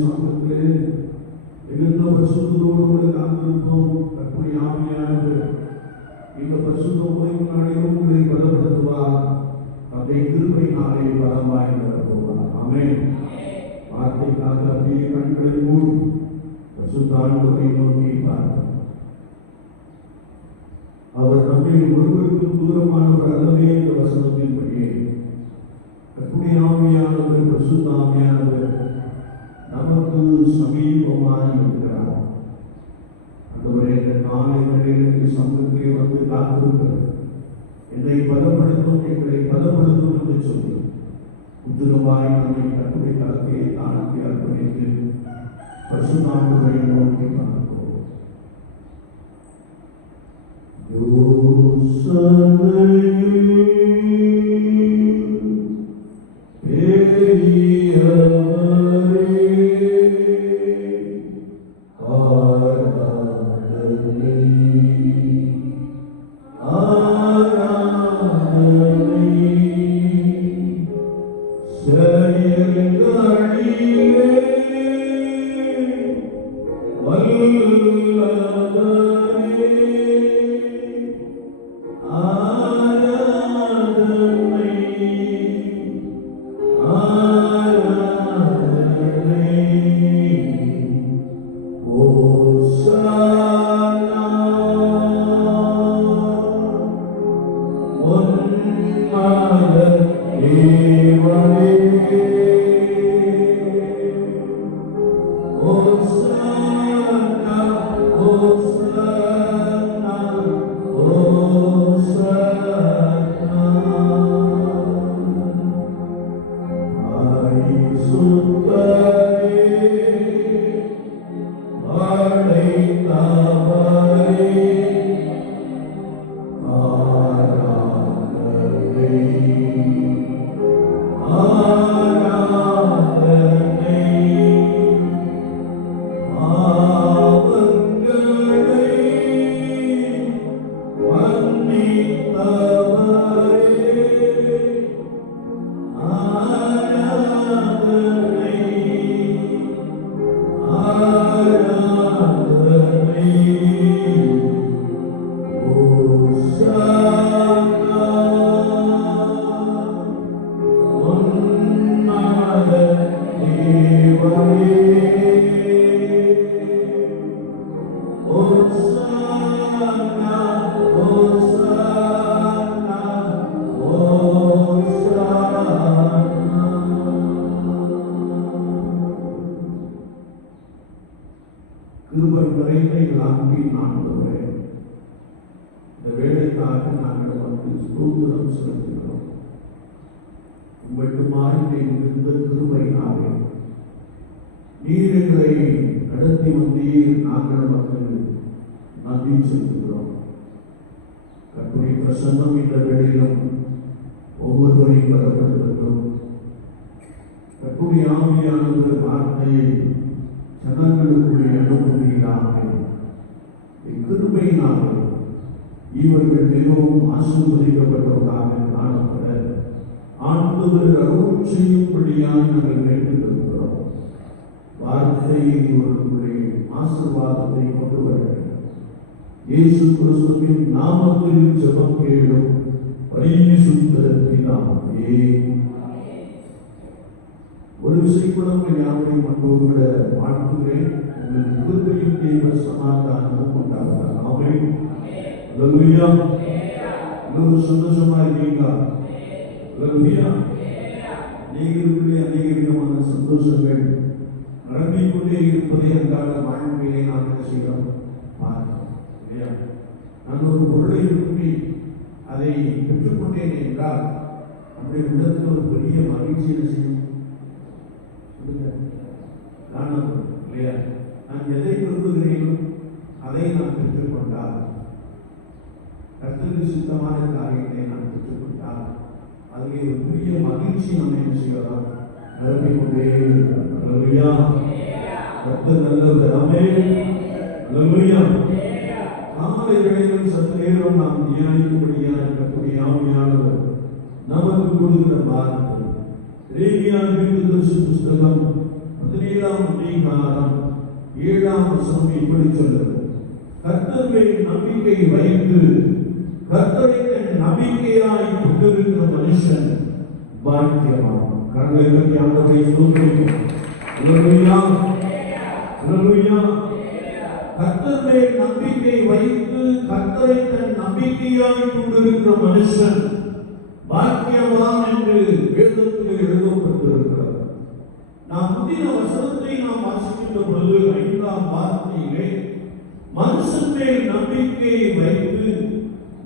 சமூகத்திலே மிகுந்த பரிசுத்தத்தோடு கூட காத்திருப்போம். கர்த்தருடைய ஆவியானவர் இந்த பரிசுத்த ஓய்வு நாளிலும் உங்களை பலப்படுத்துவார். அப்படியே கிருபையினாலே பலமாய் நடத்துவார். ஆமென். வார்த்தைக்காக அப்படியே கண்களை மூடி பரிசுத்த ஆண்டவரை நோக்கி பார்த்தார். அவர் நம்மை ஒருவருக்கும் தூரமானவர் அல்லவே என்ற வசனத்தின்படியே கர்த்தருடைய ஆவியானவர் பரிசுத்த ஆவியானவர் நமக்கு சமீபமாய் இருக்கிறார். ஆண்டவரே, இந்த காலை வேளையிலே சமூகத்திலே வந்து காத்திருக்கிறது என்னை பலப்படுத்தும், எங்களை பலப்படுத்தும் என்று சொல்லி உத்திரவாய் நம்மை கர்த்தருடைய கரத்தை தாழ்த்தி அர்ப்பணித்து பரிசுத்த ஆண்டவரை நோக்கி பார்க்கிறோம். கிருபை நிறைந்த எங்கள் அன்பின் ஆண்டவரே, இந்த வேலைக்காக நாங்கள் வந்து ஸ்தோத்திரம் செலுத்துகிறோம். மட்டுமாய் மிகுந்த கிருபையினாலே நீர் எங்களை நடத்தி வந்தீர். நாங்கள் மக்கள் நன்றி செலுத்துகிறோம். கர்த்தருடைய பிரசன்னம் இந்த வேளையிலும் ஒவ்வொருவரையும் பலப்படுத்தட்டும். கர்த்தருடைய ஆவியானவர் வார்த்தையை ஜனங்களுக்குள்ளே அனுப்புவீராக. கிருபையினாலே இவர்கள் மிகவும் ஆசீர்வதிக்கப்பட்டவர்களாக காணப்பட ஆண்டவர் அருள் செய்யும்படியாக நாங்கள் வேண்டுகிறோம். வார்த்தையை இவர்களுடைய ஆசீர்வாதத்தை கொண்டு வர இயேசு கிறிஸ்துவின் நாமத்தில் ஜெபம் கேளும் பரிசுத்த பிதாவே. ஒரு விசைக்குழந்தை யாரையும் அன்போடு கூட வாழ்த்துகிறேன். உங்களுக்கு கிருபையும் தேவ சமாதானமும் உண்டாகிறார். ஆமென். அல்லேலூயா. எல்லோரும் சந்தோஷமா இருக்கீங்களா? அல்லேலூயா. அநேகருக்குள்ளே அநேக விதமான சந்தோஷங்கள் நிரம்பிக்கொண்டே இருப்பதை அன்றாட வாழ்க்கையிலே நாம் என்ன செய்கிறோம் பார்க்கிறோம் இல்லையா? நான் ஒரு பொருளை விரும்பி அதை பெற்றுக்கொண்டேன் என்றால் நம்முடைய உள்ளத்தில் ஒரு பெரிய மகிழ்ச்சி என்ன செய்யும் காணப்படும் இல்லையா? நான் எதை விரும்புகிறேனோ அதை நான் பெற்றுக்கொண்டால், கர்த்தருக்கு சுத்தமான காரியத்தை நான் பெற்றுக்கொண்டால் அதிலே ஒரு பெரிய மகிழ்ச்சி நம்ம என்ன செய்யலாம் நிரம்பிக் கொண்டே இருக்கிறோம். அல்லேலூயா. கர்த்தர் நல்லவர். ஆமென். அல்லேலூயா. காலை வேளையிலும் சற்று நேரம் நாம் தியானிக்கும்படியாக கர்த்தருடைய ஆவியானவர் நமக்கு கொடுக்கிற வார்த்தை எரேமியா தீர்க்கதரிசி புஸ்தகம் 17ஆம் அதிகாரம் 7ஆம் வசனம் இப்படி சொல்லுது, கர்த்தர் மேல் நம்பிக்கை வைத்து கர்த்தரை தன் நம்பிக்கையாய் கொண்டிருக்கிற மனுஷன் பாக்கியவான். கர்த்தரை பற்றி ஆண்டவரை சொல்லுகிறோம். அல்லேலூயா, அல்லேலூயா. கர்த்தர் மேல் நம்பிக்கை வைத்து கர்த்தரை தன் நம்பிக்கையாய் கொண்டிருக்கிற மனுஷன் பாக்கியவான் என்று வேதத்தில் எழுதப்பட்டிருக்கிறது. நாம் முந்தின வசனத்தை நாம் வாசிக்கின்ற பொழுது 5ஆம் வார்த்தையிலே மனுஷன் மேல் நம்பிக்கையை வைத்து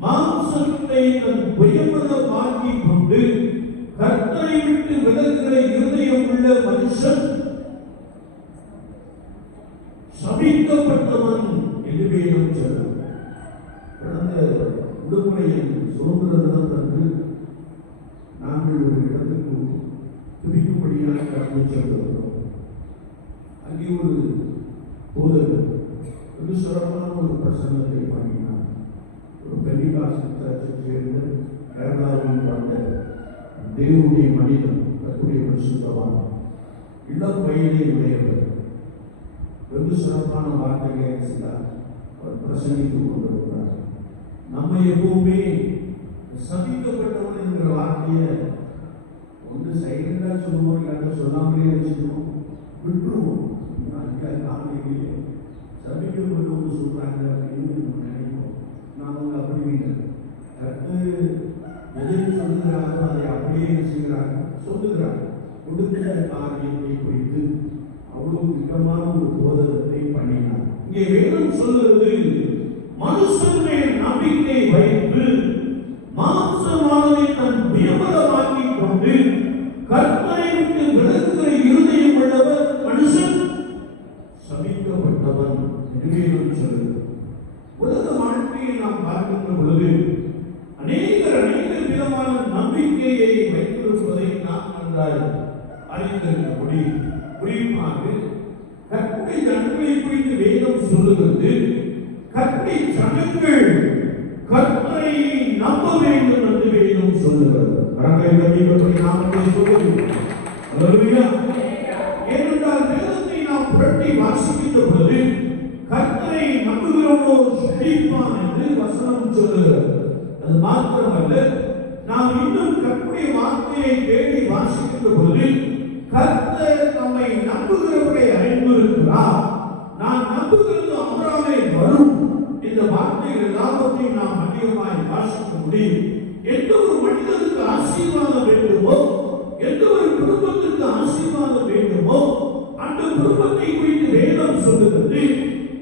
மாம்சத்தை தன் உயர்வதமாக்கி கொண்டு கர்த்தரை விட்டு விலகுகிற இருதயம் உள்ள மனுஷன் சபிக்கப்பட்டவன் என்று வேதம் சொல்லுகிறது. கடந்த விடுமுறையில் சுதந்திர தினத்தன்று நாங்கள் ஒரு இடத்துக்கு துதிக்கும்படியாக கடந்து செல்கிறோம். அங்கே ஒரு போதகர் ஒரு சிறப்பான ஒரு பிரசங்கத்தை பண்ணினார். ஒரு பெரிகாசன் சர்ச்சை சேர்ந்த கேரளாவில் வாழ்ந்த தேவனுடைய மனிதன், கர்த்தருடைய பரிசுத்தவான், இளம் வயதை உடையவர், வெகு சிறப்பான வார்த்தைகளை அவர் பிரசங்கித்துக் கொண்டிருக்கிறார். நம்ம எப்பவுமே சபிக்கப்பட்டவன் என்கிற வார்த்தையை ஒன்று சைலண்டா சொல்லுவோம், இல்லாட்ட சொல்லாமலே வச்சுக்கணும், விட்டுருவோம். காலையிலேயே சபிக்கப்பட்டவங்க சொல்றாங்க அப்படின்னு நினைப்போம். நான் அவங்க அப்படி இல்லை, கருத்து எதை சொல்லுகிறாரோ அதை அப்படியே செய்கிறாங்க, சொல்லுகிறாங்க. கொடுக்கிற காரியத்தை குறித்து அவ்வளவு திட்டமான ஒரு போதகத்தை பண்ணினார். இங்கே வேதம் சொல்லுறது, மனுஷன் மேல் நம்பிக்கை வைத்து மாம்சமானதை தன் நியமனமாக்கி கொண்டு கர்த்தரை விட்டு விலகுகிற இருதயம் உள்ளவர் மனுஷன் சபிக்கப்பட்டவன் என்று வேதம் சொல்லுகிறது. உலக வாழ்க்கையை நாம் பார்க்கின்ற பொழுது அநேக விதமான நம்பிக்கையை வைத்திருப்பதை நாம் நன்றாக அறிந்திருக்க முடியும். குறிப்பாக கர்த்தருடைய ஜனங்களை குறித்து வேதம் சொல்லுகிறது, கர்த்தருடைய ஜனங்கள் கர்த்தரை நம்ப வேண்டும் என்று வேதம் சொல்லுகிறது. ஏனென்றால் வேதத்தை நாம் புரட்டி வாசிக்கின்ற பொழுது கர்த்தரை நம்புகிறவனோ செழிப்பான் என்று வசனம் சொல்லுகிறது. அது மாத்திரமல்ல, நாம் இன்னும் கர்த்தருடைய வார்த்தையை தேடி வாசிக்கின்ற பொழுது கர்த்தர் நம்மை நம்புகிறவரை அறிந்திருக்கிறார், நான் நம்புகிறது அவராலே வரும். இந்த வார்த்தைகள் எல்லாவற்றையும் நாம் அதிகமாய் வாசிக்க முடியும். எந்த ஒரு மனிதனுக்கு ஆசீர்வாதம் வேண்டுமோ, எந்த ஒரு குடும்பத்திற்கு ஆசீர்வாதம் வேண்டுமோ, அந்த குடும்பத்தை குறித்து வேதம் சொல்லுகிறது,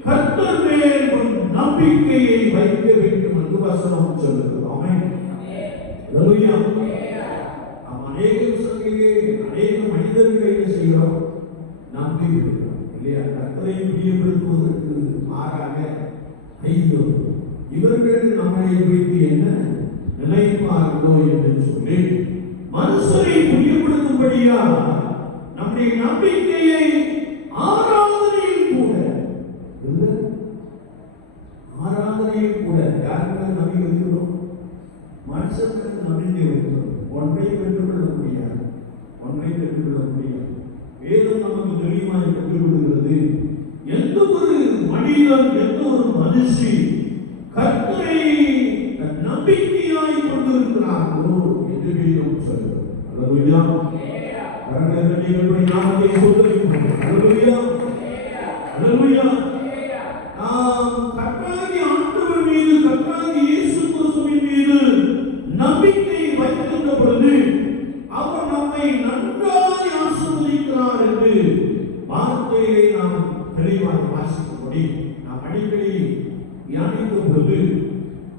கர்த்தர் மேல் நம்பிக்கையை வைக்க வேண்டும் என்று வசனம் சொல்லுகிறது. ஆமென். அல்லேலூயா. நாம் அநேக விஷயங்களிலே அநேக மனிதர்களை செய்கிறோம், நம்பி விடுகிறோம் இல்லையா? கர்த்தரை பிரியப்படுத்துவதற்கு மாறாக ஐயோ இவர்கள் நம்மை குறித்து என்ன நினைப்பார்களோ என்று சொல்லி மனுஷரை பிரியப்படுத்தும்படியா நம்முடைய நம்பிக்கையை ஆராதனையில் கூட யாருக்காக நம்பிக்கை வைக்கிறோம்? மனுஷனுக்கு நம்பிக்கை வைக்கிறோம். ஒன்றை பெற்றுக்கொள்ள முடியாது, ஒன்றை பெற்றுக்கொள்ள முடியாது. வேதம் நமக்கு தெளிவாக பெற்றுக்கொள்கிறது, எந்த ஒரு மனிதன், எந்த ஒரு மனுஷி கர்த்தரை நம்பிக்கையாய் கொண்டிருக்கிறார்களோ என்று வேதம் சொல்கிறது. அல்லேலூயா. நாமத்தை சொல்லுகிறோம். அல்லேலூயா, அல்லேலூயா. நாம் கர்த்தராகிய ஆண்டவர் மீது, கர்த்தராகிய இயேசு கிறிஸ்துவின் மீது நம்பிக்கை வைக்கின்ற பொழுது அவர் நம்மை நன்றாய் ஆசீர்வதிக்கிறார் என்று வார்த்தையை நாம் தெளிவாக வாசிக்க முடியும். நாம் அடிக்கடி தியானித்த பொழுது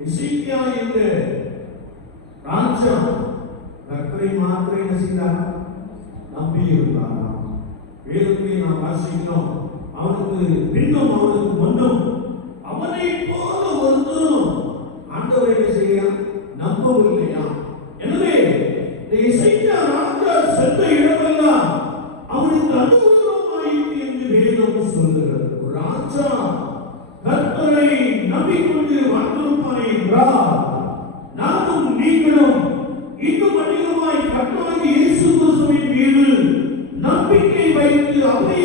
எசேக்கியா என்ற ராஜா கர்த்தரை மாத்திரம் என்ன செய்தார்? நம்பி இருந்தார். வேதத்தை நாம் வாசிக்கிறோம், அவனுக்கு பின்னும் அவனுக்கு முன்னும் அவனை போல ஒருத்தரும் ஆண்டவரை என்ன செய்ய நம்பவில்லையா? எனவே எசேக்கியா ராஜா சென்ற இடமெல்லாம் அவனுக்கு அனுகூலமாயிற்று என்று வேதம் சொல்லுகிறது. ராஜா கர்த்தரை நம்பிக்கொண்டு வாழ்ந்திருப்பானே என்றால் நாமும் நீங்களும் இன்னும் அதிகமாய் கர்த்தராகிய இயேசு கிறிஸ்துவின் மீது நம்பிக்கை வைத்து அவரை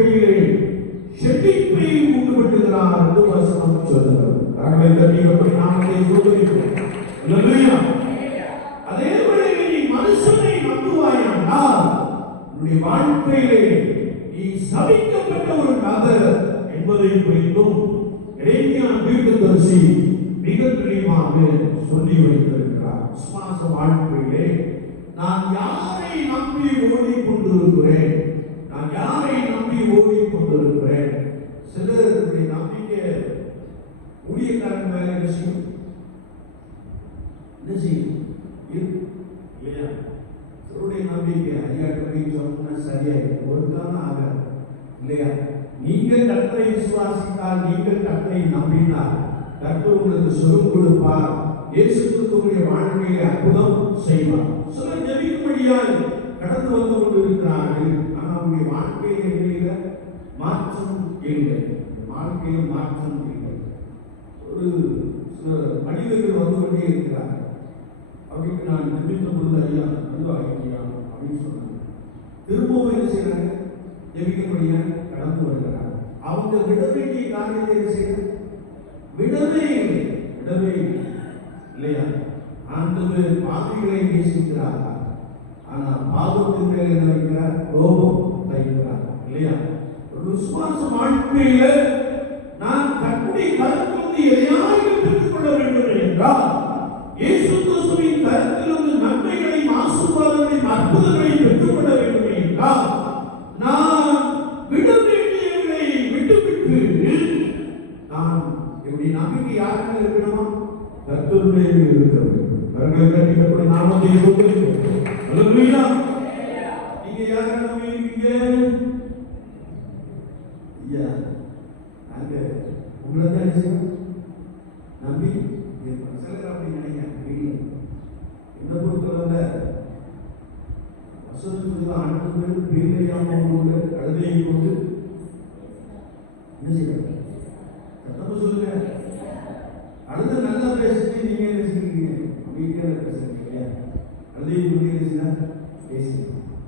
வாழ்க்கையிலே செழிப்பை உண்டுபடுத்துகிறார் என்று வசனம் சொல்லுகிறது. அவர்களை தட்டி நாமத்தை சோதரிப்போம். அல்லேலூயா. அதே வேளையில் நீ மனுஷனை நம்புவாயானால் உன்னுடைய வாழ்க்கையிலே நீ சபிக்கப்பட்ட ஒரு நபர் என்பதை குறித்தும் எரேமியா தீர்க்கதரிசி மிக தெளிவாக சொல்லி வைத்திருக்கிறார். விசுவாச வாழ்க்கையிலே நான் யாரை நம்பி ஓடிக்கொண்டிருக்கிறேன், நான் யாரை நம்பி ஓடிக்கொண்டிருக்கிறேன். சிலருடைய நம்பிக்கை ஊழியக்காரன் மேல என்ன செய்யும் இல்லையா? சிலருடைய நம்பிக்கை ஐயாட்ட சொன்னா சரியாயிடும், ஒரு காலம் ஆகாது இல்லையா? நீங்கள் கர்த்தரை விசுவாசித்தால், நீங்கள் கர்த்தரை நம்பினால் கர்த்தர் உங்களுக்கு சுகம் கொடுப்பார். இயேசு கிறிஸ்துவின் வாழ்க்கையிலே அற்புதம் செய்வார். சிலர் ஜெபிக்கும்படியாய் கடந்து வந்து கொண்டிருக்கிறார்கள். ஆனால் அவருடைய வாழ்க்கையில மாற்றம் இல்லை, வாழ்க்கையில் மாற்றம் இல்லை. ஒரு சில மனிதர்கள் வந்து கொண்டே இருக்கிறார்கள். அப்படின்னு நான் ஜெபித்த பொழுது ஐயா நல்லா ஐயா அப்படின்னு சொன்னாங்க. திரும்பவும் என்ன செய்யறாங்க? ஜெபிக்கும்படியா கடந்து வருகிறாங்க. அவங்க விட வேண்டிய காரியத்தை என்ன செய்யறாங்க? விடவே இல்லை, விடவே இல்லை இல்லையா? ஆண்டவர் பாவிகளை நேசிக்கிறார், ஆனா பாவத்தின் மேல் என்ன வைக்கிறார்? கோபம் வைக்கிறார் இல்லையா? ஒரு விசுவாச வாழ்க்கையில நான் கர்த்தருடைய கருத்திலிருந்து எதையாவது பெற்றுக்கொள்ள வேண்டும் என்றால், இயேசு கிறிஸ்துவின் கருத்திலிருந்து நன்மைகளை, ஆசீர்வாதங்களை, அற்புதங்களை பெற்றுக்கொள்ள வேண்டும் என்றால் நான் விட வேண்டியவர்களை விட்டுவிட்டு நான் என்னுடைய நம்பிக்கை யாருக்கு இருக்கணுமா? கர்த்தருடைய இருக்க வேண்டும். கரங்களை தட்டி கர்த்தருடைய நாமத்தை உயர்த்துவோம். அல்லேலூயா. நீங்க யாரை நம்பி இருக்கீங்க? ஐயா நாங்க உங்களை தான் நம்பி சிலர் அப்படி நினைக்கிறேன். என்ன பொறுத்தவரை வசனம் சொல்லுவா ஆண்டவர் பேரையாம கழுதையை கொண்டு என்ன செய்யறாங்க? சத்தமா சொல்லுங்க. அடுத்த நல்லா பேசிட்டு நீங்க என்ன செய்றீங்க? அமைதியாக பேசுறீங்க இல்லையா? கழுதையை கொண்டு என்ன செய்யறாங்க? பேசி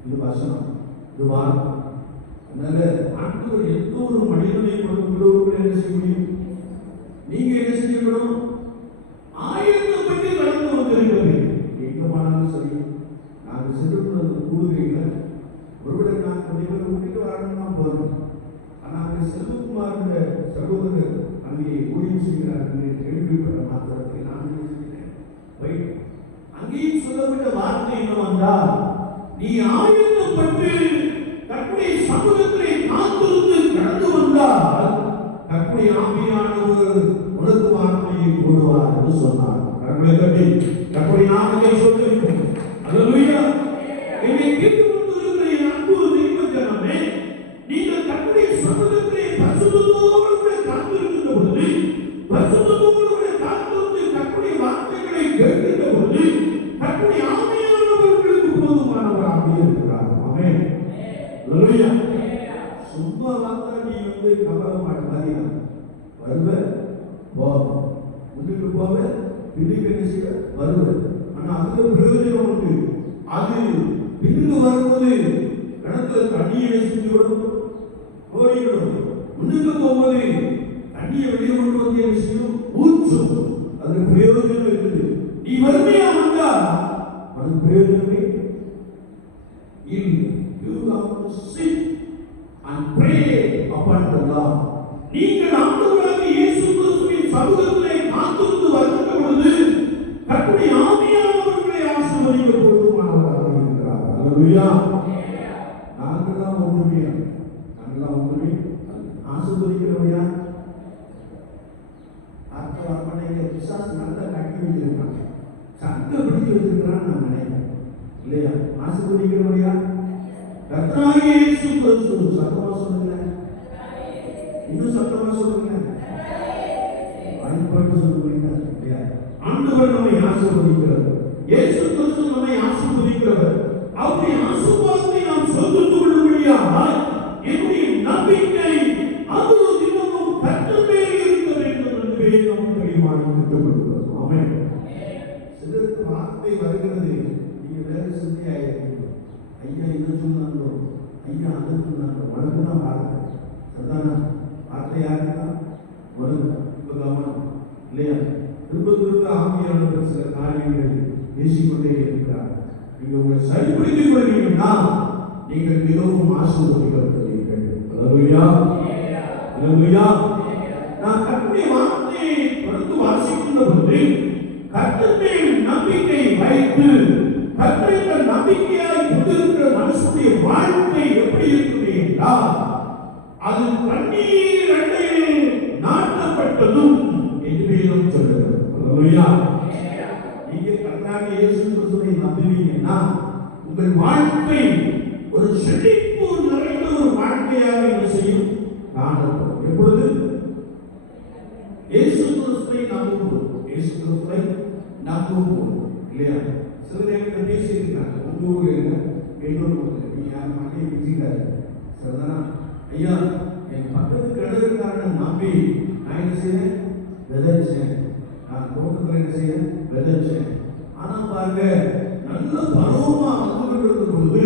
இது வசனம், இது வார்த்தை. அதனால ஆண்டவர் எந்த ஒரு மனிதனை கொடுக்கிறவர்கள் என்ன செய்ய முடியும்? நீங்க என்ன செய்யணும்? ஆயத்தப்பட்டு கடந்து வந்திருக்கிறது. எங்க போனாலும் சரி, நாங்கள் சென்று கூடுகையில் ஒருவேளை நான் கொஞ்சம் பேர் விட்டுட்டு வரணும்னா போறோம். ஆனால் செல்வகுமார் சகோதரர் அங்கே ஊழியம் செய்கிறார் என்று கேள்விப்பட்ட மாத்திரத்தில் நான் நினைக்கிறேன், அங்கேயும் சொல்லப்பட்ட வார்த்தை என்னவென்றால், நீ ஆயத்தப்பட்டு கர்த்தருடைய சமூகத்திலே காத்திருந்து கடந்து வந்தால் கர்த்தருடைய ஆவியானவர் உனக்கு வார்த்தையை போடுவார் என்று சொன்னார். கர்த்தரை தட்டி கர்த்தருடைய நாமத்தை சொல்லுங்கள். அல்லேலூயா. என்னை கேட்டுக்கொண்டிருக்கிற என் அன்பு தெய்வ ஜனமே, நீங்கள் கர்த்தருடைய சமூகத்திலே பரிசுத்தத்தோடு கூட காத்திருக்கின்ற பொழுது, பரிசுத்தத்தோடு கூட காத்திருந்து கர்த்தருடைய வார்த்தைகளை கேட்கின்ற பொழுது கர்த்தருடைய ஆவியானவர் உங்களுக்கு போதுமானவராக இருக்கிறார். ஆமென். அல்லேலூயா. சும்மா வந்தா நீ கவலை மாட்டாதீங்க. வருவ போவ, முன்னுக்கு போவ, பின்னுக்கு என்ன செய்வ, வருவ. ஆனா அதுல பிரயோஜனம் உண்டு. அது பின்னுக்கு வரும்போது இடத்துல தண்ணியை செஞ்சுவிடும், ஓடிவிடும். முன்னுக்கு போகும்போது தண்ணியை வெளியே கொண்டு வந்து என்ன செய்யும்? ஊற்றும். அது பிரயோஜனம் இருக்குது. நீ வறுமையா வந்தா அது பிரயோஜனமே இல்லை. You have to sit and pray upon the Lord. நீங்கள் ஆண்டவராகிய இயேசு கிறிஸ்துவின் சமூகத்திலே காத்திருந்து வருகின்ற பொழுது கர்த்தருடைய ஆவியானவர்களை ஆசீர்வதிக்க போதுமானவராக இருக்கிறார். அல்லேலூயா. நாங்கெல்லாம் ஒன்றுமே ஆசீர்வதிக்கிறவரையா ஆட்கள் அப்பனைங்க பிசாசு நல்லா கட்டி வச்சிருக்காங்க, சட்டை பிடிச்சு வச்சிருக்கிறான்னு நான் நினைக்கிறேன் இல்லையா? ஆசீர்வதிக்கிறவரையா கர்த்தராகிய இயேசு கிறிஸ்து. சத்தமா சொல்லுங்க, இன்னும் சத்தமா சொல்லுங்க, வாய்ப்பாட்டு சொல்லுங்க இல்லையா? ஆண்டவர் நம்மை ஆசீர்வதிக்கிறவர், இயேசு கிறிஸ்து நம்மை ஆசீர்வதிக்கிறவர். அவருடைய ஆசீர்வாதத்தை நாம் சொந்தத்து கொள்ளும்படியால் என்னுடைய நம்பிக்கை அது தினமும் கர்த்தர் மேல் இருக்க வேண்டும் என்று வேதம் தெளிவாக கற்றுக்கொள்கிறது. ஆமென். சிலருக்கு வார்த்தை வருகிறது, நீங்க வேற சிந்தையாயிருக்கீங்க. ஐயா என்ன சொன்னாங்களோ ஐயா அதுக்கு நான் உனக்கு தான் வார்த்தை அதுதானா வார்த்தை யாருன்னா உனக்கு இப்போ கவனம் இல்லையா? திரும்ப திரும்ப ஆவியானவர் சில காரியங்களை பேசிக்கொண்டே இருக்கிறார். நீங்க உங்களை சரிப்படுத்திக் கொள்வீங்கன்னா நீங்கள் மிகவும் ஆசீர்வதிக்கப்படுவீர்கள். அல்லேலூயா, அல்லேலூயா. நான் கர்த்தருடைய வார்த்தையை தொடர்ந்து வாசிக்கின்ற போது கர்த்தர் மேல் நம்பிக்கை வைத்து கர்த்தரின் நம்பிக்கையாய் கொண்டிருக்கிற மனுஷனுடைய வாழ்க்கை எப்படி இருக்குது என்றால் அது கண்ணீர் அண்டையில் நாட்டப்பட்டதும் என்று வேதம் சொல்கிறது. அல்லேலூயா. நீங்க கர்த்தராகிய இயேசு கிறிஸ்துவை நம்புவீங்கன்னா உங்கள் வாழ்க்கை ஒரு செழிப்பு நிறைந்த ஒரு வாழ்க்கையாக என்ன செய்யும்? காணப்படும். எப்பொழுது இயேசு கிறிஸ்துவை நம்புவோம், இயேசு கிறிஸ்துவை நம்புவோம் இல்லையா? சில நேரத்தில் பேசியிருக்கிறாங்க உங்க ஊர்ல இல்லை எங்களோட ஊர்ல நீ யார் மாட்டே பேசிட்டாரு சரிதானா? ஐயா என் பக்கத்து கிணறுக்காரனை நம்பி நான் என்ன செய்யறேன்? விதைச்சேன். நான் தோட்டத்தில் என்ன செய்யறேன்? விதைச்சேன். ஆனா பாருங்க நல்ல பருவமா வந்து இருக்கும் பொழுது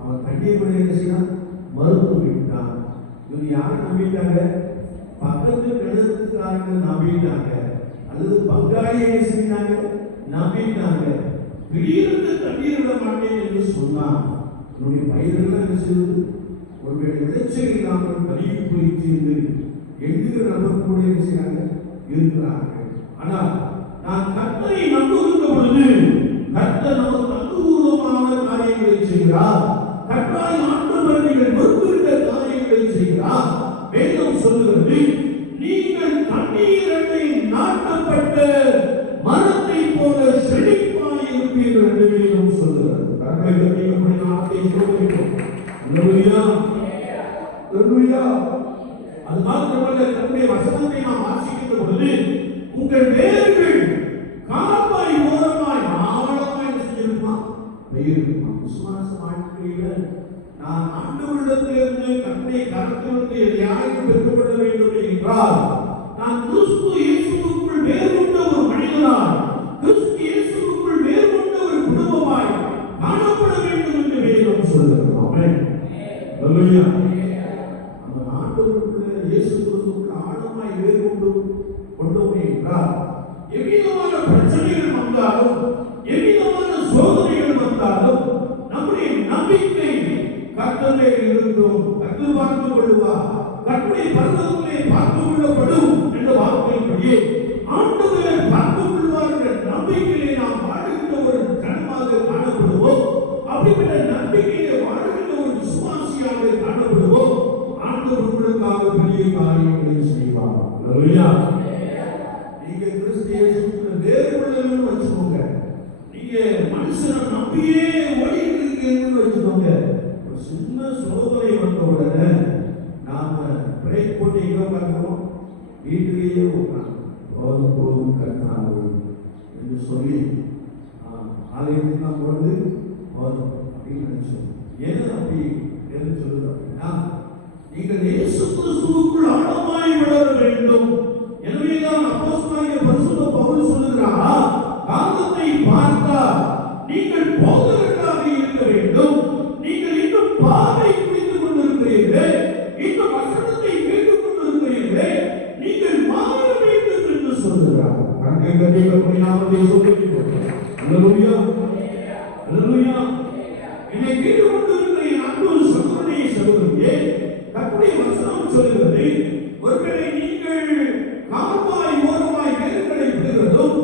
அவன் தண்ணீர் பண்ணி என்ன செய்யறான்? மறுத்து விட்டான். இவங்க யாரை நம்பிட்டாங்க? பக்கத்து கிணறுக்காரங்க நம்பிட்டாங்க அல்லது பங்காளியை என்ன செஞ்சாங்க? நம்பிட்டாங்க. திடீர்னு தண்ணீர் விட மாட்டேன் என்று சொன்னான். என்னுடைய பயிரெல்லாம் என்ன செய்வது? ஒருவேளை விளைச்சல் இல்லாமல் கருகி போயிடுச்சு என்று எண்ணுகிற நபர் கூட என்ன செய்யறாங்க? இருக்கிறார்கள். ஆனால் நான் கர்த்தரை நம்புகின்ற பொழுது கர்த்தர் நமக்கு அனுகூலமான காரியங்களை செய்கிறார். கர்த்தராய் ஆண்டவர் நீங்கள் விரும்புகிற காரியங்களை செய்கிறார். வேதம் சொல்கிறது நீங்கள் தண்ணீரை நாட்டப்பட்ட மரத்தை போல செழிப்பாய் இருப்பீர்கள் என்று வேதம் சொல்கிறது. கர்த்தரை கட்டியபடி நாட்டை சொல்கிறோம். அல்லேலூயா, அல்லேலூயா. அது மாத்திரமல்ல கர்த்தருடைய வசனத்தை நாம் வாசிக்கின்ற பொழுது உங்கள் வேர்கள் கால்வாய் ஓரமாய் ஆழமாய் செஞ்சிருக்குமா? பெயருக்குமா? விசுவாச வாழ்க்கையில நான் ஆண்டவரிடத்திலிருந்து கர்த்தருடைய கரத்திலிருந்து எதையாவது பெற்றுக்கொள்ள வேண்டும் என்றால் நான் கிறிஸ்து இயேசுவுக்குள் வேர் கொண்ட ஒரு மனிதனாய் கிறிஸ்து இயேசுவுக்குள் வேர் கொண்ட ஒரு குடும்பமாய் காணப்பட வேண்டும் என்று வேதம் சொல்கிறது. ஆமென், அல்லேலூயா. அந்த ஆண்டவருக்குள்ள இயேசு கிறிஸ்துவுக்குள் ஆழமாய் வேர் கொண்டோம் என்றால் எவ்விதமான பிரச்சனைகள் வந்தாலும் எவ்விதமான சோதனைகள் வந்தாலும் நம்முடைய நம்பிக்கை கர்த்தரிலே இருக்கிறோம். கர்த்தர் பார்த்துக் கொள்வார். கர்த்தருடைய பரலோகத்திலே பார்த்துக் கொள்ளப்படும் என்ற வார்த்தையின்படி ஆண்டவரை பார்த்துக் கொள்வார் என்ற நம்பிக்கையிலே நாம் வாழ்கின்ற ஒரு ஜனமாக காணப்படுவோம். அப்படிப்பட்ட நம்பிக்கையிலே வாழ்கின்ற ஒரு விசுவாசியாக காணப்படுவோம். ஆண்டவர் உங்களுக்காக பெரிய காரியங்களை செய்வார். அல்லேலூயா. நீங்க கிறிஸ்து இயேசுவுக்கு வேறு கொள்ளணும்னு வச்சுக்கோங்க. நீங்க மனுஷனை நம்பியே ஓடி இருக்கீங்கன்னு வச்சுக்கோங்க. ஒரு சின்ன சோதனை வந்த உடனே நாம பிரேக் போட்டு எங்க உட்காந்துருவோம்? வீட்டிலேயே உட்காந்து போதும் போதும் கர்த்தாவே என்று சொல்லி ஆலயத்துக்கு தான் போறது போதும் அப்படின்னு நினைச்சோம். ஏன் அப்படி என்று சொல்லுது அப்படின்னா நீங்கள் இயேசு கிறிஸ்துவுக்குள் ஆழமாய் வளர வேண்டும். எனவேதான் அப்போஸ்தலனாகிய பரிசுத்த பவுல் சொல்லுகிறார், காலத்தை பார்த்தால் நீங்கள் போதகர்களாக இருக்க வேண்டும். நீங்கள் இன்னும் பாதை பிடித்துக் கொண்டிருக்கிறீர்கள், இன்னும் வசனத்தை கேட்டுக் கொண்டிருக்கிறீர்கள், நீங்கள் மாற வேண்டும் என்று சொல்லுகிறார். அங்கே கதைகள் நாமத்தை சொல்லுகிறோம். அல்லேலூயா, அல்லேலூயா. என்னை கேட்டுக் கொண்டிருக்கிற என் அன்பு சகோதரனே சகோதரியே, கர்த்தருடைய வசனம் சொல்லுகிறது, ஒருவேளை நீங்கள் கால்வாய் ஓரமாய் வேர்களை விடுகிறதும்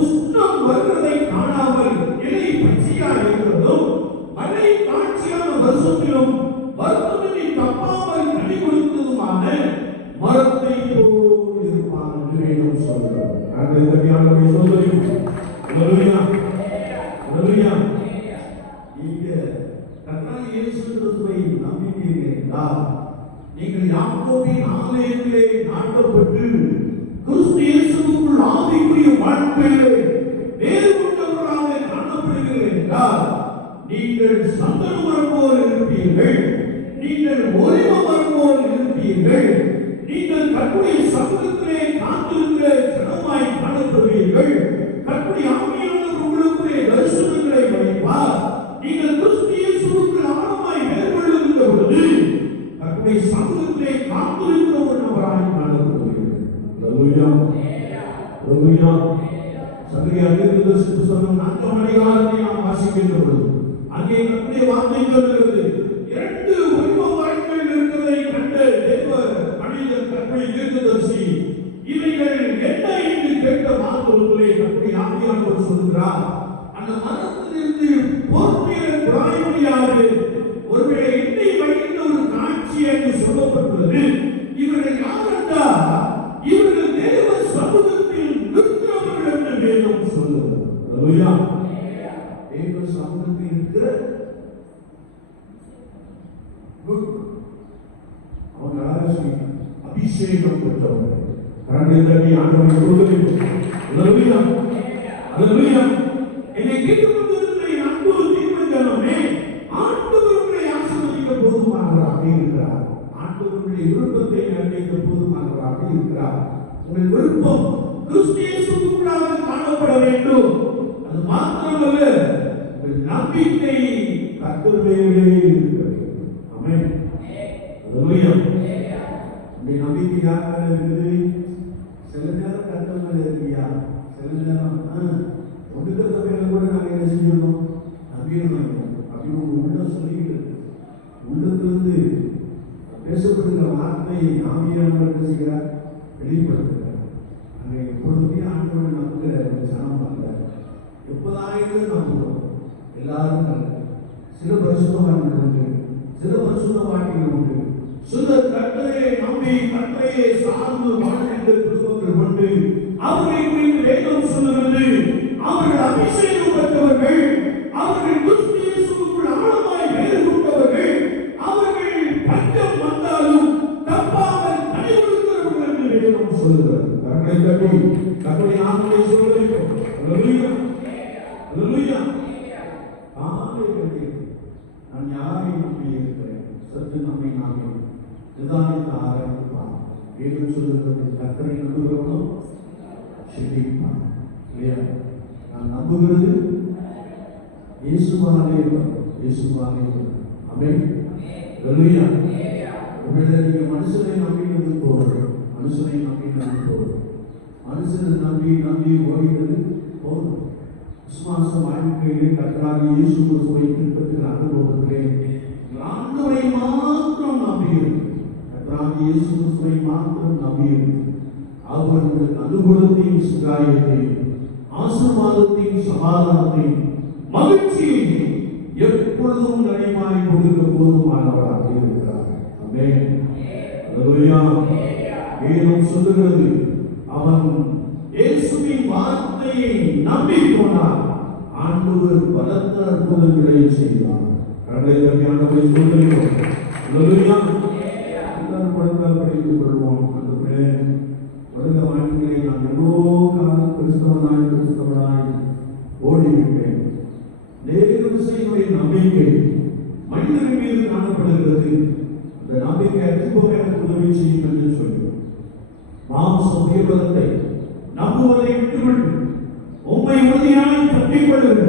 உஷ்ணம் வருவதை காணாமல் இலை பச்சையாக இருக்கிறதும் மழை காட்சியான வருஷத்திலும் வருத்தத்தை தப்பாமல் கனி கொடுத்ததுமான மரத்தை போல் இருப்பான் என்று வேதம் சொல்கிறது. கர்த்தருடைய சொல்லுகிறோம். அல்லேலூயா, அல்லேலூயா. நீங்க கர்த்தராகிய இயேசு கிறிஸ்துவை நம்பினீர்கள் என்றால் நீங்கள் யாக்கோபின் ஆலயத்திலே நாட்டப்பட்டு கிறிஸ்து இயேசுவுக்குள் ஆவிக்குரிய வாழ்க்கையிலே வேறு கொண்டவர்களாக காணப்படுகிறீர்கள் என்றால் நீங்கள் சந்தன மரம் போல் இருப்பீர்கள், நீங்கள் ஒலிவ மரம் போல் இருப்பீர்கள், நீங்கள் கர்த்தருடைய சமூகத்திலே காத்திருக்கிற ஜனமாய் காணப்படுவீர்கள். கர்த்தருடைய ஆவியானவர் உங்களுக்குள்ளே தரிசனங்களை வைப்பார். நீங்கள் கிறிஸ்து இயேசுவுக்குள் ஆழமாய் மேற்கொள்ளுகின்ற மரணத்திலே காத்திருக்கிற ஒரு நபராய் காணப்படுகிறது. அல்லேலூயா, அல்லேலூயா. சகரியா தீர்க்கதரிசி புத்தகம் 4ஆம் அதிகாரத்தை நாம் வாசிக்கின்ற பொழுது அங்கே கர்த்தருடைய வார்த்தை சொல்கிறது, 2 உருவங்கள் இருக்கிறதை கண்டு தேவ மனிதர் கர்த்தருடைய தீர்க்கதரிசி இவைகள் என்ன என்று கேட்ட மாத்திரத்திலே கர்த்தருடைய ஆவியானவர் சொல்கிறார், அந்த மரத்திலிருந்து பொறுமையை குறைய முடியாது. ஒருவேளை எண்ணெய் வழிந்த ஒரு காட்சி என்று சொல்லப்பட்டுள்ளது. இவர்கள் யார் என்றால் இவர்கள் தேவ சமூகத்தில் நிற்கிறவர்கள் என்று வேதம் சொல்லுகிறது. அல்லேலூயா. தேவ சமூகத்தில் இருக்கிற அவங்க அபிஷேகம் பெற்றவர்கள். கரங்களை ஆண்டவரை சொல்லுங்கள். அல்லேலூயா, அல்லேலூயா. என்னை கேட்டுக்கொண்டிருக்கிற அன்பு தீர்மானமே ஆண்டவரை ஆசீர்வதிக்க போதுமானவராக இருக்கிறார். ஆண்டவருடைய விருப்பத்தை நிறைவேற்ற போதுமானவராக இருக்கிறார். உங்கள் விருப்பம் கிறிஸ்து இயேசுவுக்குள்ளாக காணப்பட வேண்டும். அது மாத்திரமல்ல, உங்கள் நம்பிக்கை கர்த்தர் மேலே இருக்க வேண்டும். ஆமென். அல்லேலூயா. உங்கள் நம்பிக்கை யார் மேல இருக்குது? சில நேரம் கர்த்தர் மேல இருக்கியா, சில நேரம் ஒடுக்கத்தை மேல கூட நாங்கள் என்ன செஞ்சிருந்தோம், நம்பியிருந்தோம் அப்படின்னு உங்க உள்ள சொல்லிக்கிட்டு உள்ளத்திலிருந்து பேசப்படுகிற வார்த்தையை ஆவியானவர் என்ன செய்கிறார், வெளிப்படுத்துகிறார். அங்கே எப்பொழுதுமே ஆண்டவரை நம்புகிற ஒரு ஜனம் அல்ல. எப்போதாயிரம் நம்புகிறோம். எல்லாரும் அல்ல. சில பரிசுத்தவான்கள் உண்டு, சில பரிசுத்தவான்கள் உண்டு. சிலர் கர்த்தரை நம்பி கர்த்தரையே சார்ந்து வாழ்கின்ற குடும்பங்கள் உண்டு. அவர்களை குறித்து வேதம் சொல்லுகிறது, அவர்கள் அபிஷேகம் பெற்றவர்கள், அவர்கள் கிறிஸ்து இயேசுவுக்குள் ஆழமாய் வேறு கொண்டவர்கள், அவர்கள் பஞ்சம் வந்தாலும் தப்பாமல் கனி கொடுக்கிறவர்கள் என்று வேதம் சொல்லுகிறது. கர்த்தரை தட்டி கர்த்தரை நாமத்தை சொல்லுகிறோம். அல்லேலூயா, அல்லேலூயா. நான் யாரை நம்பி இருக்கிறேன்? சற்று நம்மை நாமே நிதானித்து ஆரம்பிப்பான். வேதம் சொல்லுகிறது, கர்த்தரை நம்புகிறவனோ செழிப்பான். இல்லையா? நான் நம்புகிறது இயேசுவானே, இயேசுவானே. ஆமென். அல்லேலூயா. ஒருவேளை நீங்க மனுஷனை நம்பினது போதும், மனுஷனை நம்பினது போதும், மனுஷனை நம்பி நம்பி ஓடினது போதும். விசுவாச வாழ்க்கையிலே கர்த்தராகிய இயேசு கிறிஸ்துவை பின்பற்றுகிற அனுபவத்திலே ஆண்டவரை மாத்திரம் நம்பியிருக்கு. கர்த்தராகிய இயேசு கிறிஸ்துவை மாத்திரம் நம்பியிருக்கு. அவர் உங்களுக்கு அனுகூலத்தையும் சுகாயத்தையும் ஆசீர்வாதத்தையும் சமாதானத்தையும் மகிழ்ச்சியையும் எப்பொழுதும் நடைமாறி கொடுக்க போதுமானவராக இருக்கிறார். ஆமென். அல்லேலூயா. வேதம் சொல்லுகிறது, அவன் இயேசுவின் வார்த்தையை நம்பி போனார், ஆண்டவர் பலத்த அற்புதங்களை செய்தார். கடலை ஆண்டவரை சொல்லுகிறோம். அல்லேலூயா. எல்லாரும் படுத்தால் படித்துக் கொள்வோம். ஆண்டவரே, வருட வாழ்க்கையை நான் எவ்வளோ காலம் கிறிஸ்தவனாய் ஓடிவிட்டேன். தேவ விஷயங்களுடைய நம்பிக்கை மனிதர்கள் மீது காணப்படுகிறது. அந்த நம்பிக்கை அற்புதமாக எனக்கு உதவி செய்யும் என்று சொல்லி மாம்சம் தேவத்தை நம்புவதை விட்டுவிட்டு உம்மை உறுதியாய் பற்றிக் கொள்ளுகிற,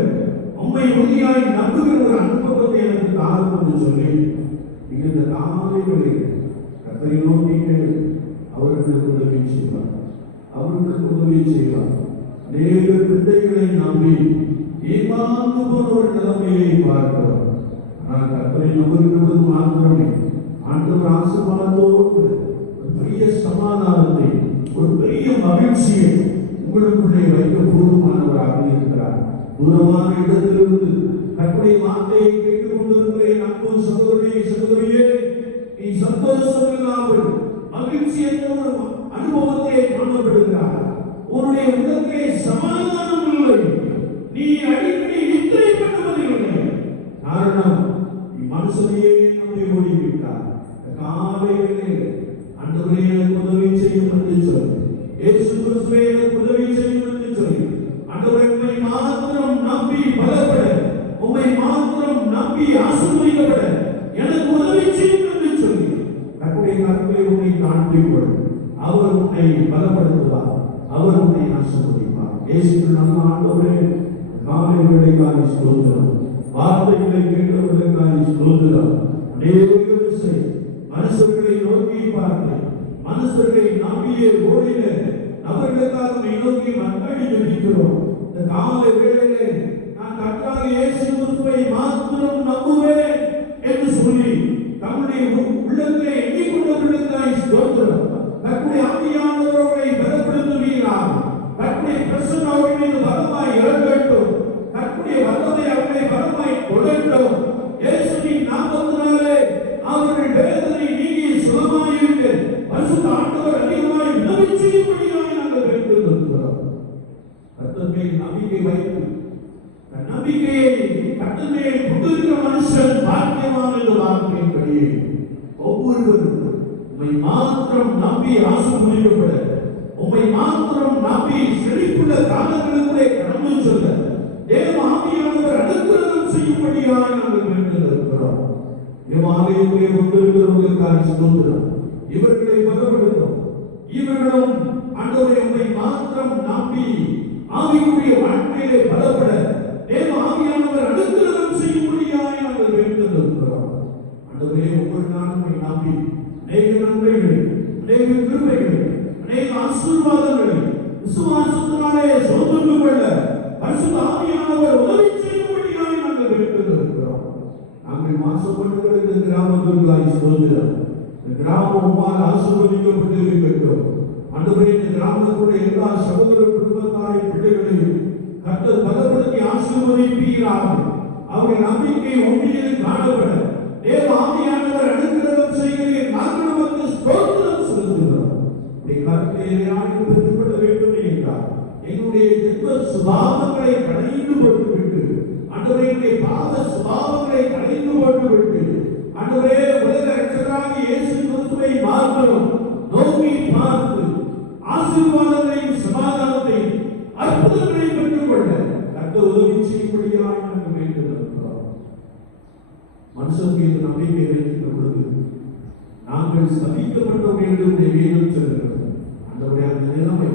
உம்மை உறுதியாய் நம்புகிற ஒரு அனுபவத்தை எனக்கு தாரும் என்று சொல்லி இந்த காலைகளை கர்த்தரை நோக்கி அவர்களுக்கு உதவி செய்வார். அவர்களுக்கு உதவி செய்வார். அநேக பிள்ளைகளை நம்பி ஏமாந்து போன ஒரு நிலைமையை பார்க்கிறோம். ஆனால் கர்த்தரை நம்புகிறது மாத்திரமே ஆண்டவர் ஆசீர்வாதத்தோடு ஒரு பெரிய சமாதானத்தை, ஒரு பெரிய மகிழ்ச்சியை உங்களுக்குள்ளே வைக்க போதுமானவராக இருக்கிறார். தூரமான இடத்திலிருந்து கர்த்தருடைய வார்த்தையை கேட்டுக் கொண்டிருக்கிற அன்பு சகோதரனே, சகோதரியே, நீ சந்தோஷம் இல்லாமல் மகிழ்ச்சியற்ற அனுபவத்தை காணப்படுகிறார். உன்னுடைய உள்ளத்திலே சமாதானம் இல்லை. நீ அடிக்கடி நித்திரை பண்ணுவதில்லை. காரணம், நீ மனுஷனையே நம்பி ஓடிவிட்டார். காலையிலே ஆண்டவரே எனக்கு உதவி செய்யும் என்று சொல்லி, இயேசு கிறிஸ்துவே எனக்கு உதவி செய்யும் என்று சொல்லி, ஆண்டவரே உம்மை மாத்திரம் நம்பி பலப்பட, உம்மை மாத்திரம் நம்பி ஆசீர்வதிக்கப்பட எனக்கு உதவி செய்யும் என்று சொல்லி கர்த்தருடைய கரத்திலே உம்மை காண்பிப்போம். அவர் உன்னை பலப்படுத்துவார், அவர் உன்னை ஆசீர்வதிப்பார். இயேசு நம்ம ஆண்டவரே, காலை வேளைக்கான ஸ்தோத்திரம், வார்த்தைகளை கேட்டவர்களுக்கான ஸ்தோத்திரம். அநேக மனுஷர்களை நோக்கி பார்த்து மனுஷர்களை நம்பியே ஓடின அவர்களுக்காக நம்மை நோக்கி மன்றாடி ஜெபிக்கிறோம். இந்த காலை வேளையிலே நான் கர்த்தராகிய இயேசு கிறிஸ்துவை மாத்திரம் நம்புவேன் என்று சொல்லி தம்முடைய உள்ளத்திலே எண்ணிக்கொண்டவர்களுக்காய் ஸ்தோத்திரம். கர்த்தருடைய ஆவியானவரை பலப்படுத்துவீராக. கர்த்தருடைய பிரசன்னம் அவர்கள் மீது பலமாய் இறங்கட்டும். கர்த்தருடைய வல்லமை அவர்களை பலமாய் தொடரட்டும். இயேசுவின் நாமத்தினாலே அவர்கள் வேதனை நீங்கி சுகமாயிருக்க பரிசுத்த ஆண்டவர் அதிகமாய் உதவி செய்யும்படியாய் நாங்கள் வேண்டுகிறோம். கர்த்தர் மேல் நம்பிக்கை வைத்து நம்பிக்கையை கர்த்தர் மேல் கொண்டிருக்கிற மனுஷன் பாக்கியவான் என்று வார்த்தையின்படி ஒவ்வொருவரும் உம்மை மாத்திரம் நம்பி ஆசீர்வதிக்கப்பட, உம்மை மாத்திரம் நம்பி செழிப்புள்ள காலங்களுக்குள்ளே கடந்து செல்ல தேவ ஆவியானவர் அனுக்கிரகம் செய்யும்படியாய் நாங்கள் வேண்டுகிறோம். இவ்வாலயத்திலே கொண்டிருக்கிறவர்களுக்காக ஸ்தோத்திரம். இவர்களை பலப்படுத்தும். இவர்களும் ஆண்டவரை உம்மை மாத்திரம் நம்பி ஆவிக்குரிய வாழ்க்கையிலே பலப்பட தேவ ஆவியானவர் அனுக்கிரகம் செய்யும்படியாய் நாங்கள் வேண்டுகிறோம். ஆண்டவரே, ஒவ்வொரு நாளும் உம்மை நம்பி அநேக நன்மைகளை, அநேக கிருபைகளை, அநேக ஆசீர்வாதங்களை விசுவாசத்தினாலே சுதந்திரந்து கொள்ள பரிசுத்த ஆவியானவர் உதவி செய்யும்படியாய் நாங்கள் வேண்டுகிறோம். நாங்கள் மாசப்படுகிற இந்த கிராமத்திற்காக ஸ்தோத்திரம். இந்த கிராமம் உம்மால் ஆசீர்வதிக்கப்பட்டு இருக்கட்டும். ஆண்டவரே, இந்த கிராமத்துடைய எல்லா சகோதர குடும்பத்தாரின் பிள்ளைகளையும் கர்த்தர் பலப்படுத்தி ஆசீர்வதிப்பீராக. அவருடைய நம்பிக்கை உண்மையில் காணப்பட தேவ ஆவியானவர் அனுக்கிரகம் செய்கிறீர். நாங்கள் உமக்கு ஸ்தோத்திரம் செலுத்துகிறோம். உடைய கருத்தை ஆய்வு பெற்றுக் கொள்ள வேண்டும் என்றார். எங்களுடைய ஜென்ம சுபாவங்களை களைந்து போட்டுவிட்டு ஆண்டவரே, பாவ சுபாவங்களை களைந்து போட்டுவிட்டு ஆண்டவரே, உலக இரட்சகராகிய இயேசு கிறிஸ்துவை மாத்திரம் நோக்கி பார்த்து ஆசீர்வாதத்தையும் சமாதானத்தையும் அற்புதங்களை பெற்றுக் கொள்ள கர்த்தர் உதவி செய்யும்படியாய் நாங்கள் வேண்டுகிறோம். மனுஷன் மீது நம்பிக்கை வைக்கின்ற பொழுது நாங்கள் சபிக்கப்பட்டவர்கள் என்று வேதம் சொல்கிறது. ஆண்டவரே, அந்த நிலைமை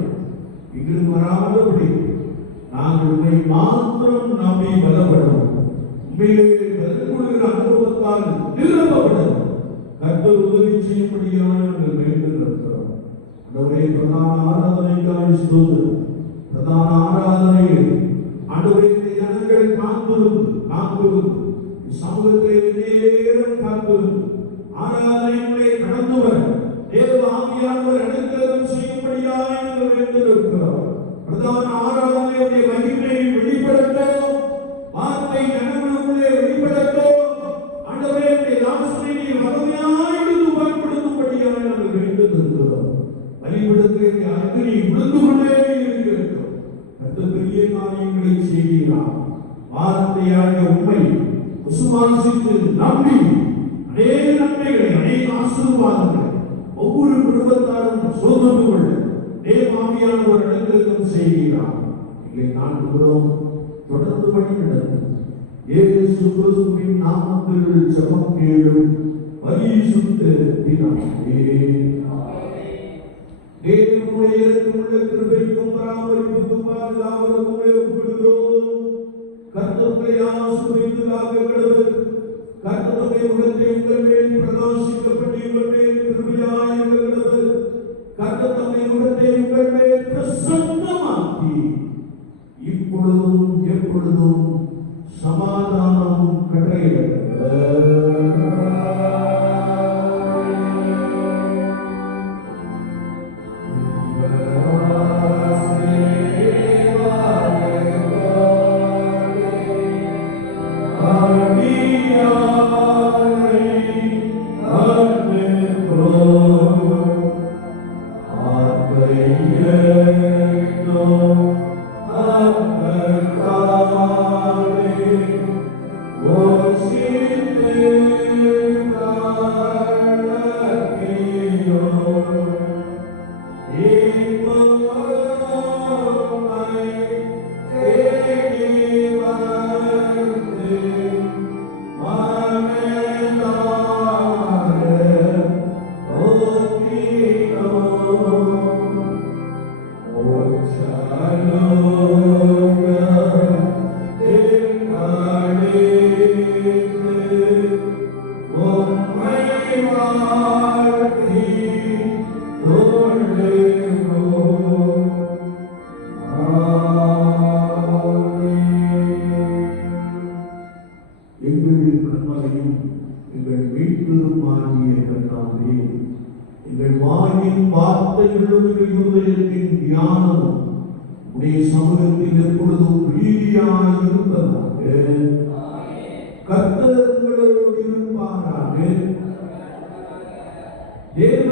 எங்களுக்கு வராதபடி நாங்கள் உம்மை மாத்திரம் நம்பி பலப்படும். உண்மையிலே பதில் கொள்கிற அனுபவத்தால் நிரப்பப்படும். கர்த்தர் உதவி செய்யும்படியாக நாங்கள் வேண்டுகிறோம். ஆண்டவரே, பிரதான ஆராதனைக்காக ஸ்தோத்திரம். பிரதான ஆராதனையில் ஆண்டவரே, ஜனங்கள் காத்திருந்து சமூகத்திலே நேரம் காத்திருந்து ஆராதனைகளை கடந்து வர தேவ ஆவியானவர் அனுக்கிரகம் செய்யும்படியாய் நாங்கள் வேண்டுகிறோம். பிரதான ஆராதனையுடைய மகிமை வெளிப்படட்டும். வார்த்தை ஜனங்களுக்குள்ளே வெளிப்படட்டும். ஆண்டவரே, உம்முடைய தாசனை நீர் வல்லமையாய் எடுத்து பயன்படுத்தும்படியாய் நாங்கள் வேண்டுகிறோம். பலிபீடத்திலே அக்கினி விழுந்து கொண்டே இருக்கட்டும். கர்த்தர் பெரிய காரியங்களை செய்கிறார். வார்த்தையாகிய உண்மை விசுவாசித்து நம்பி அநேக நன்மைகளை, அநேக ஆசீர்வாதங்களை ஒவ்வொரு குடும்பத்தாரும் சுதந்திரந்து கொள்ள தேவ ஆவியானவர் அனுக்கிரகம் செய்கிறார். இங்கே நான்குகிறோம். தொடர்ந்து வழி நடத்தும். இயேசு கிறிஸ்துவின் நாமத்தில் ஜெபம் கேளும் பரிசுத்த பிதாவே. தேவனுடைய இரக்கமுள்ள கிருபைக்கும் பராமரிப்புக்கும் பாதுகாவலுக்கும் உங்களை ஒப்புக்கொடுக்கிறோம். கர்த்தரை ஆசீர்வதித்து காக்க கடவுள். கர்த்தருடைய முகத்தை உங்கள் மேல் பிரகாசிக்கப்பட்டு உங்கள் மேல் கிருபையாய் இருக்க கடவுள். கர்த்தர் தம்முடைய முகத்தை உங்கள் மேல் பிரசன்னமாக்கி இப்பொழுதும் எப்பொழுதும் சமாதானம் கட்டளையிட Oh வாயின் வார்த்தைகளும் இருதயத்தின் தியானமும் உடைய சமூகத்தில் எப்பொழுதும் பிரீதியாய் இருப்பதாக. கர்த்தர் உங்களோடு இருப்பாராக. தேவ